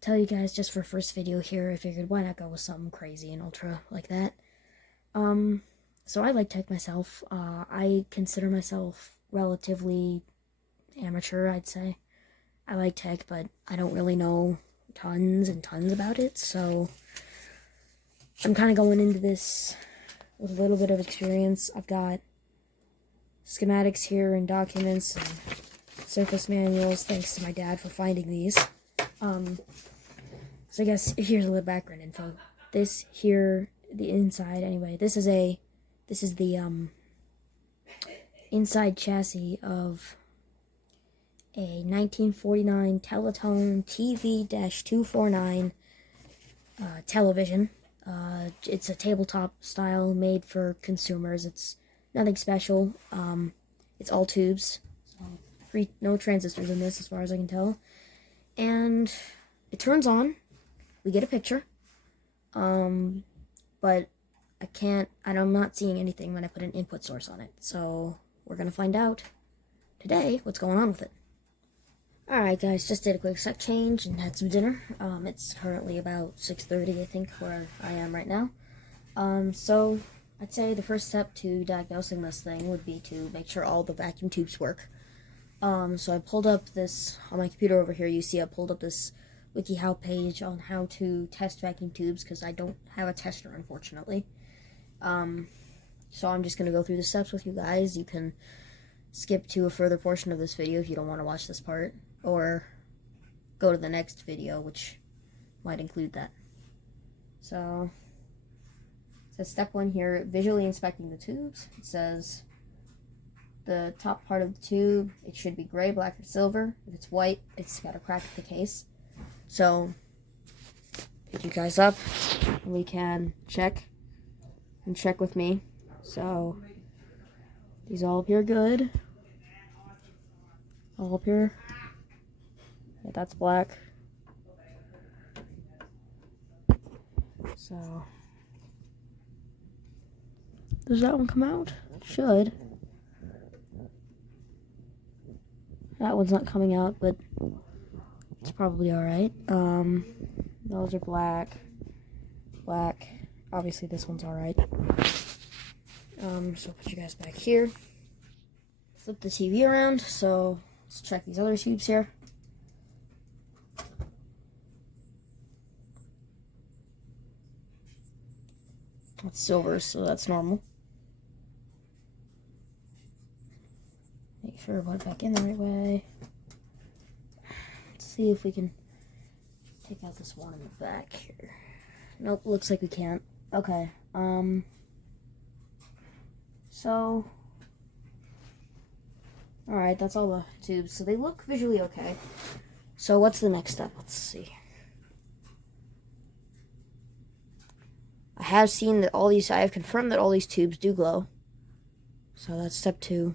tell you guys, just for first video here, I figured why not go with something crazy and ultra like that. So I like tech myself. I consider myself relatively amateur, I'd say. I like tech, but I don't really know tons and tons about it, so I'm kind of going into this with a little bit of experience. I've got schematics here and documents and surface manuals, thanks to my dad for finding these. So I guess here's a little background info. This here, the inside, anyway, this is the inside chassis of a 1949 Tele-Tone TV-249 television. It's a tabletop style made for consumers. It's nothing special. It's all tubes. So no transistors in this as far as I can tell. And it turns on. We get a picture. But I'm not seeing anything when I put an input source on it. So we're going to find out today what's going on with it. Alright guys, just did a quick sec change and had some dinner. It's currently about 6:30, I think, where I am right now. So I'd say the first step to diagnosing this thing would be to make sure all the vacuum tubes work. So I pulled up this, on my computer over here, you see I pulled up this WikiHow page on how to test vacuum tubes, because I don't have a tester, unfortunately. So I'm just going to go through the steps with you guys. You can skip to a further portion of this video if you don't want to watch this part, or go to the next video, which might include that. So, it says step 1 here, visually inspecting the tubes. It says the top part of the tube, it should be gray, black, or silver. If it's white, it's got a crack at the case. So, pick you guys up, and we can check with me. So, these all appear good. All appear. Yeah, that's black. So, does that one come out? It should. That one's not coming out, but it's probably alright. Those are black. Black. Obviously this one's alright. So put you guys back here. Flip the TV around, so let's check these other tubes here. It's silver, so that's normal. Make sure I put it back in the right way. Let's see if we can take out this one in the back here. Nope, looks like we can't. Okay, so, alright, that's all the tubes. So they look visually okay. So what's the next step? Let's see. I have seen that I have confirmed that all these tubes do glow. So that's step 2.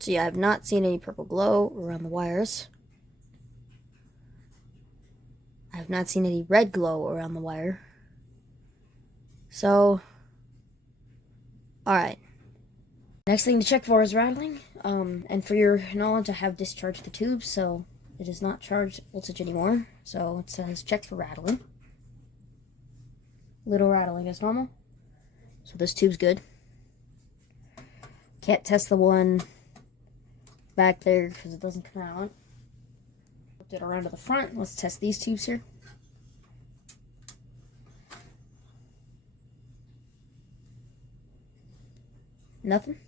So yeah, I have not seen any purple glow around the wires. I have not seen any red glow around the wire. So, alright. Next thing to check for is rattling. And for your knowledge, I have discharged the tube, so it is not charged voltage anymore. So it says check for rattling. Little rattling is normal. So this tube's good. Can't test the one back there because it doesn't come out. Flipped it around to the front. Let's test these tubes here. Nothing.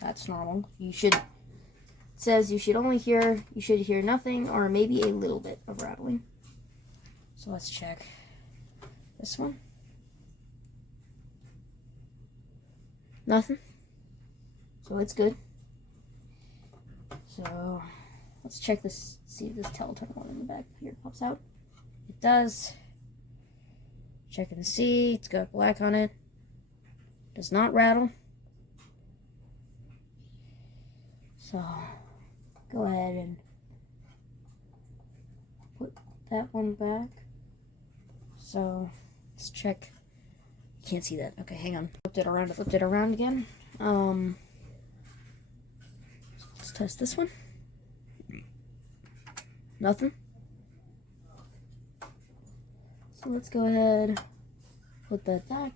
That's normal. It says you should hear nothing or maybe a little bit of rattling. So let's check this one. Nothing. So it's good. So let's check this, see if this Tele-Tone one in the back here pops out. It does. Checking the C, it's got black on it. Does not rattle. So go ahead and put that one back. So let's check. You can't see that. Okay, hang on. Flip it around again. Let's test this one. Nothing. So let's go ahead, put that back.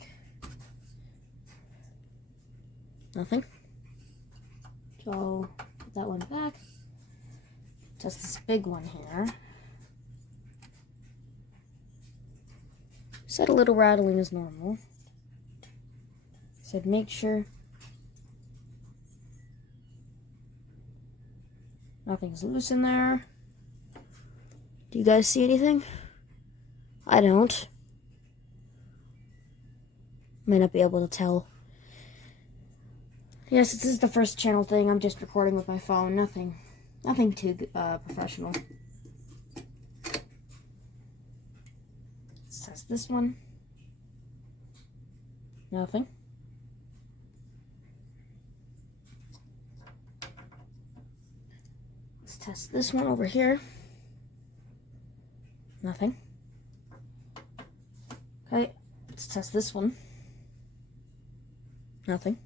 Nothing. So put that one back. Test this big one here. Said a little rattling is normal. Said make sure nothing's loose in there. Do you guys see anything? I don't. May not be able to tell. Yes, this is the first channel thing. I'm just recording with my phone. Nothing too professional. Let's test this one. Nothing. Let's test this one over here. Nothing. Okay, let's test this one. Nothing.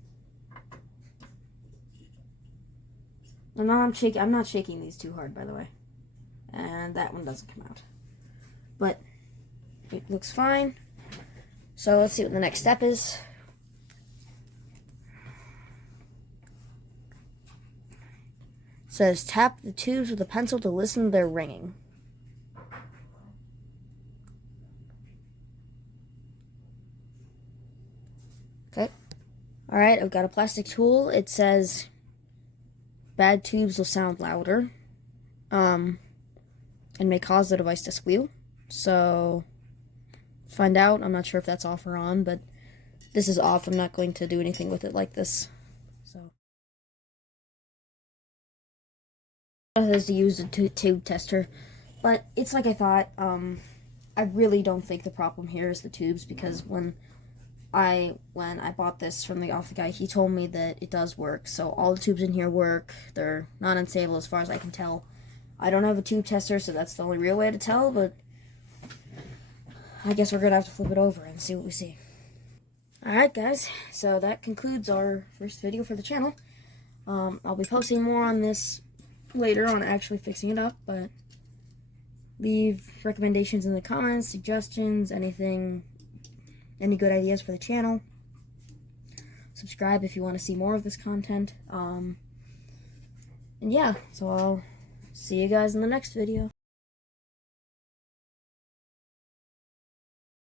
I'm not shaking these too hard, by the way. And that one doesn't come out. But it looks fine. So let's see what the next step is. It says tap the tubes with a pencil to listen to their ringing. Okay. Alright, I've got a plastic tool. It says bad tubes will sound louder and may cause the device to squeal. So, find out. I'm not sure if that's off or on, but this is off. I'm not going to do anything with it like this. So, it is to use a tube tester, but it's like I thought. I really don't think the problem here is the tubes, because when I bought this off the guy, he told me that it does work. So all the tubes in here work. They're not unstable as far as I can tell. I don't have a tube tester, so that's the only real way to tell, but I guess we're gonna have to flip it over and see what we see. Alright guys, so that concludes our first video for the channel. I'll be posting more on this later on actually fixing it up, but leave recommendations in the comments, suggestions, anything, any good ideas for the channel. Subscribe if you want to see more of this content. And yeah, so I'll see you guys in the next video.